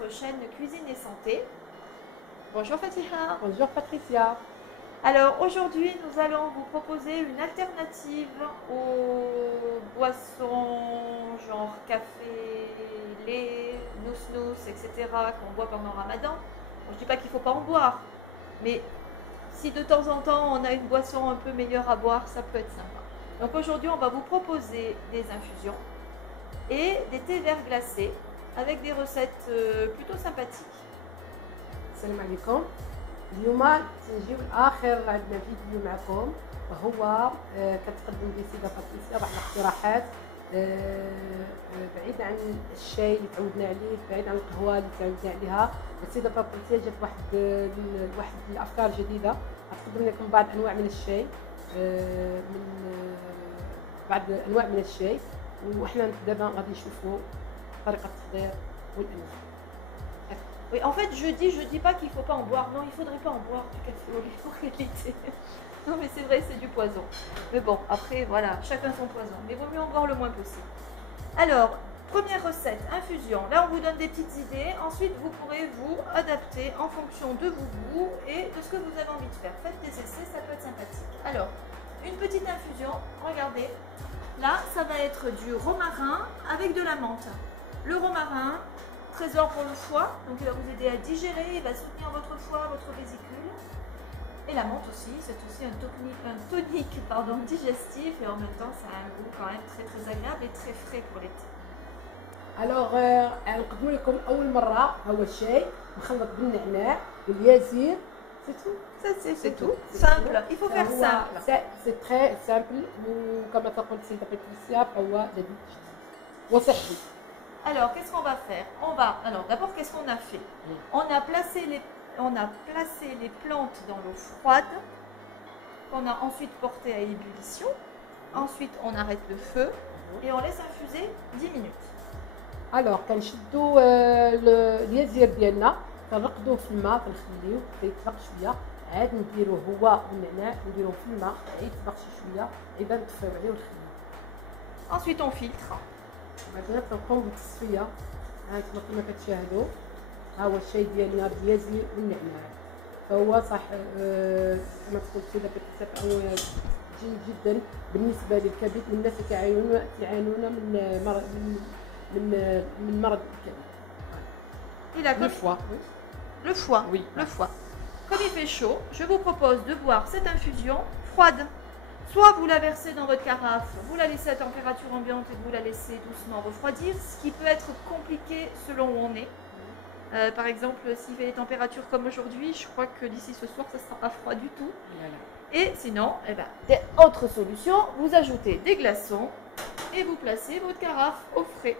votre chaîne Cuisine et Santé. Bonjour Fatiha. Bonjour Patricia. Alors aujourd'hui nous allons vous proposer une alternative aux boissons genre café, lait, nousnous, etc. qu'on boit pendant Ramadan. Bon, je ne dis pas qu'il ne faut pas en boire, mais si de temps en temps on a une boisson un peu meilleure à boire, ça peut être sympa. Donc aujourd'hui on va vous proposer des infusions et des thés verts glacés avec des recettes plutôt sympathiques. السلام عليكم. اليوم تنجيو لاخر عندنا فيديو معكم هو كتقدم به السيده باتريسيا واحد الاقتراحات بعيد عن الشاي اللي تعودنا عليه، بعيد عن القهوه اللي تعودنا عليها. السيده باتريسيا جات واحد الافكار جديده، غتقدم لكم بعض انواع من الشاي، بعض انواع من الشاي، وحنا دابا غادي نشوفوا طريقه التحضير والانواع. Oui, en fait, je dis pas qu'il ne faut pas en boire. Non, il ne faudrait pas en boire du café au lait en réalité. Non, mais c'est vrai, c'est du poison. Mais bon, après, voilà, chacun son poison. Mais il vaut mieux en boire le moins possible. Alors, première recette, infusion. Là, on vous donne des petites idées. Ensuite, vous pourrez vous adapter en fonction de vos goûts et de ce que vous avez envie de faire. Faites des essais, ça peut être sympathique. Alors, une petite infusion. Regardez. Là, ça va être du romarin avec de la menthe. Le romarin, trésor pour le foie, donc il va vous aider à digérer, il va soutenir votre foie, votre vésicule. Et la menthe aussi, c'est aussi un tonique digestif et en même temps ça a un goût quand même très très agréable et très frais pour l'été. Alors نقدموا لكم اول مره هو الشاي مخلط بالنعناع واليازير. C'est tout. C'est tout. Simple. Il faut faire simple. C'est très simple وكما تقول السيده باتريسيا فهو لذيذ وصحي. Alors, qu'est-ce qu'on va faire? Alors, d'abord, qu'est-ce qu'on a fait? On a placé les plantes dans l'eau froide, qu'on a ensuite porté à ébullition. Ensuite, on arrête le feu et on laisse infuser 10 minutes. Alors, كنشدوا اليازير ديالنا كنرقدوه في الماء كنخليوه كيطبخ شويه، عاد نديروه هو والنعناع نديروه في الماء عاد يطبخ شي شويه، عاد نطفيو عليه ونخليوه. Ensuite, on filtre. بعدين كنقوم بالتصفيه. ها انتما كما كتشاهدوا ها هو الشاي ديالنا باليازير والنعناع، فهو صح كما تقول السيده باتريسيا فهو جيد جدا بالنسبه للكبد والناس اللي كيعانون من مرض الكبد. Le foie. Le foie. Oui. Le foie. Comme il fait chaud, je vous propose de boire cette infusion froide. Soit vous la versez dans votre carafe, vous la laissez à température ambiante et vous la laissez doucement refroidir, ce qui peut être compliqué selon où on est. Par exemple, s'il fait des températures comme aujourd'hui, je crois que d'ici ce soir, ça ne sera pas froid du tout. Voilà. Et sinon, autre solution, vous ajoutez des glaçons et vous placez votre carafe au frais.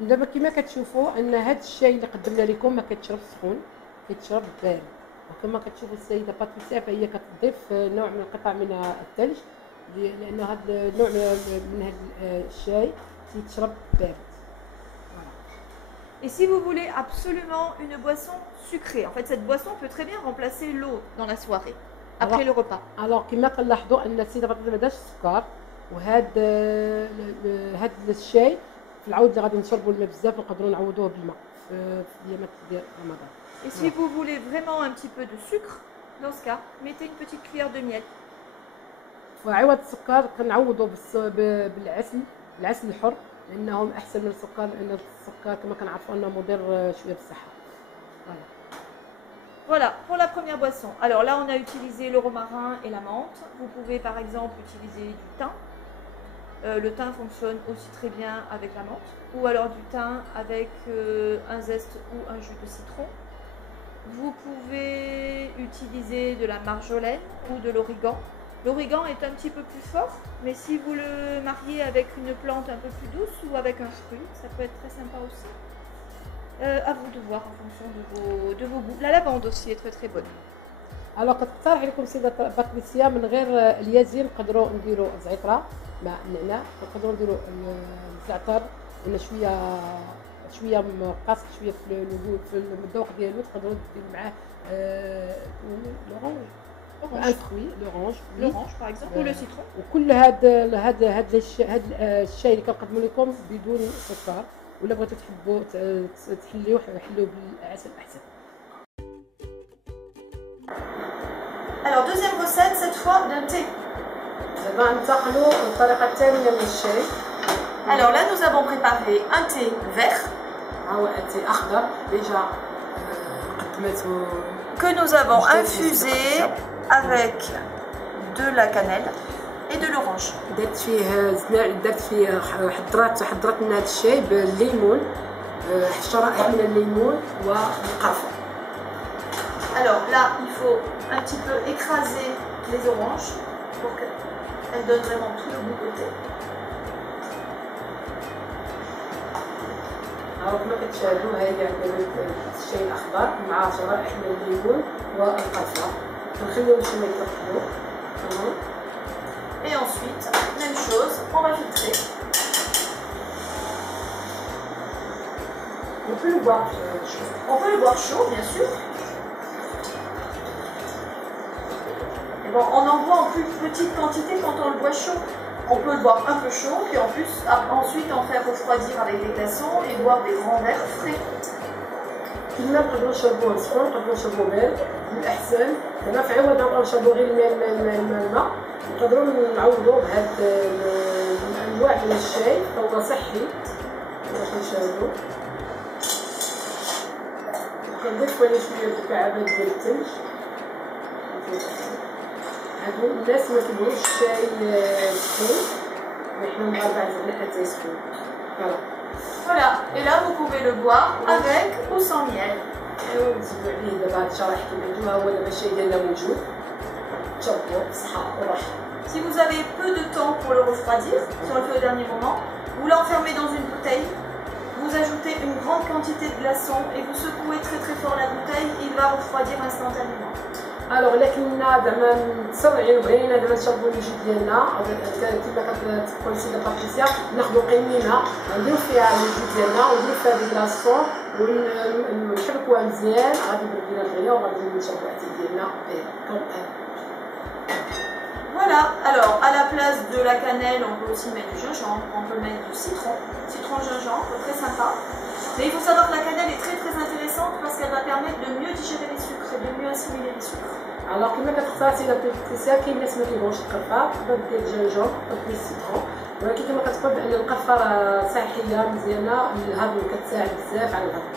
دابا كما كتشوفوا ان هذا الشاي اللي قدمنا لكم ما كيتشرب سخون، كيتشرب بارد. وكما كتشوفوا السيده باتريسيا فهي كتضيف نوع من القطع من الثلج لان هذا النوع من هذا الشاي كيتشرب بارد. Et si vous voulez absolument une boisson sucrée, en fait cette boisson peut très bien remplacer l'eau dans la soirée, après le repas. Alors كما كنلاحظوا ان السيده باتريسيا ما دارش السكر، وهذا الشاي في العود اللي غادي نشربوا الماء بزاف نقدروا نعوضوه بالماء في ايامات ديال رمضان. Et si vous voulez vraiment un petit peu de sucre, dans ce cas, mettez une petite cuillère de miel. وعوض السكر كنعوضوا بالعسل، العسل الحر لانه احسن من السكر، لان السكر كما كنعرفوا انه مضر شويه بالصحه. Voilà pour la première boisson. Alors là on a utilisé le romarin et la menthe. Vous pouvez par exemple utiliser du thym. Le thym fonctionne aussi très bien avec la menthe, ou alors du thym avec un zeste ou un jus de citron. Vous pouvez utiliser de la marjolaine ou de l'origan. L'origan est un petit peu plus fort, mais si vous le mariez avec une plante un peu plus douce ou avec un fruit, ça peut être très sympa aussi. À vous de voir en fonction de vos goûts. La lavande aussi est très très bonne. Alors كتقترح لكم سيده باتريسيا من غير اليازير نقدروا نديروا الزعتره مع النعناع، نقدروا نديروا الزعتر لان شويه مقاص شويه في الذوق ديالو، تقدروا ديروا معاه l'orange par exemple ou le citron. وكل هذا الشاي اللي كنقدموا لكم بدون سكر، ولا بغيتو تحبوا تحليوه حلوه بالعسل احسن. Alors deuxième recette, cette fois d'un thé. دابا ننتقلوا للطريقه الثانيه من الشاي. Alors là nous avons préparé un thé vert. ها هو التي اخضر ديجا قدمته. Que nous avons infusé avec de la cannelle et de l'orange. درت فيه حضرت لنا هذا الشاي بالليمون، شرائح من الليمون والقرفه. Alors là, il faut un petit peu écraser les oranges pour qu'elles donnent vraiment tout le goût au thé. هاو كما كتشاهدوا ها هي الشاي الاخضر مع شرائح من الليمون والقرفه. كنخليوهم شويه يترطبوا. Et ensuite, même chose, on va filtrer. On peut le boire chaud. On peut le boire chaud, bien sûr. Et bon, on en boit en plus petite quantité quand on le boit chaud. On peut le boire un peu chaud, puis en plus, ensuite en faire refroidir avec des glaçons et boire des grands verres frais. كنا نقدروا نشربوه سخون، نقدروا نشربوه بارد الأحسن. دابا في عوض نبقاو نشربوا غير الماء، نقدروا نعوضوه بهاد الأنواع من الشاي، فهو صحي باش نشربوه. كنضيفو عليه شوية مكعبات ديال الثلج. هادو الناس ما كيبغيوش الشاي سخون، mais حنا المغاربة عندنا أتاي سخون. Voilà, et là vous pouvez le boire avec ou sans miel. نزيدو عليه دابا هاد الشرايح كيما هادو، ها هو دابا الشاي ديالنا موجود. تشربوه بصحة وراحة. Si vous avez peu de temps pour le refroidir, si on le fait au dernier moment, vous l'enfermez dans une bouteille, vous ajoutez une grande quantité de glaçons et vous secouez très très fort la bouteille, il va refroidir instantanément. الوغ الا كنا زعما متسرعين وبغينا دابا نشربوا الجو ديالنا كما كتقول سيده باتريسيا، ناخذوا قنينه نديرو فيها الجو ديالنا ونديرو فيها دي كلاصون ونحركوها مزيان، غادي يبرد لنا دغيا وغادي نشربوا العسل ديالنا Voilà, alors à la place de la cannelle, on peut aussi mettre du gingembre, on peut mettre du citron gingembre, très sympa. Mais il faut savoir que la cannelle est très très intéressante parce qu'elle va permettre de mieux digérer les sucres et de mieux assimiler les sucres. الوغ كما كتختار سيده باتريسيا، كاين ناس ما كيبغوش القرفه، تقدر دير الجنجبر تقدر السيترون، ولكن كما كتقول بان القرفه راه صحيه مزيانه للهضم، كتساعد بزاف على الهضم.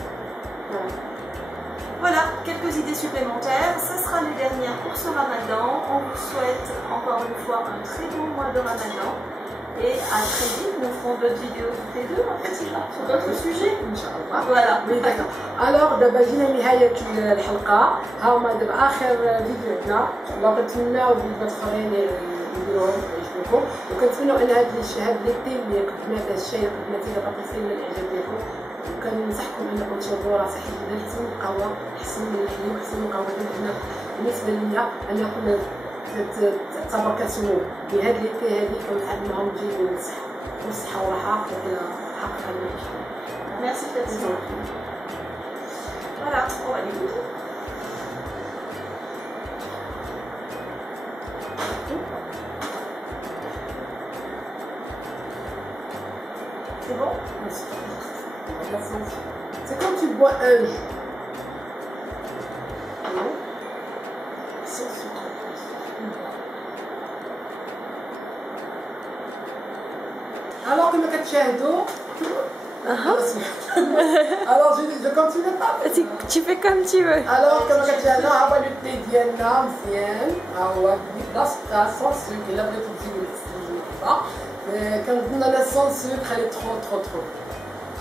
Voilà, quelques idées supplémentaires. Ce sera les dernières pour ce ramadan. On vous souhaite encore une fois un très bon mois de ramadan. Et à très vite, nous ferons d'autres vidéos toutes les deux, en fait, sur d'autres sujets. Inch'Allah. Voilà. Oui, d'accord. Alors, دابا جينا لنهاية الحلقة، ها هما دابا آخر فيديو عندنا، الله كنتمناو فيديوهات أخرين نديروهم يعجبوكم، وكنتمناو أن هاد ليتي اللي قدمنا هذا الشاي اللي قدمنا فيه دابا كيصير من الإعجاب ديالكم، وكننصحكم أنكم تشربوا راه صحي جدا، أحسن من القهوة، أحسن من الحليب، أحسن من القهوة ديالنا. بالنسبة ليا أنكم تعتبر كسموم بهاد ليتي هادي كنتعامل معاهم جيدين بالصحة والراحة وإلى حقيقة المعيشة. Merci Fatima. Voilà, on va les goûter. C'est bon? C'est comme tu bois un jus. Sans sucre. Alors كما كتشاهدوا alors je continue pas. Tu fais comme tu veux. Alors كما كتشاهدوا ها هو التي ديالنا مزيان، ها هو بلاصتها سون سوكر، الا بغيتو تزيدوا الاكستروجين كذا كنظن انا سون سوكر خلي ترو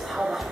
صحة وراحة.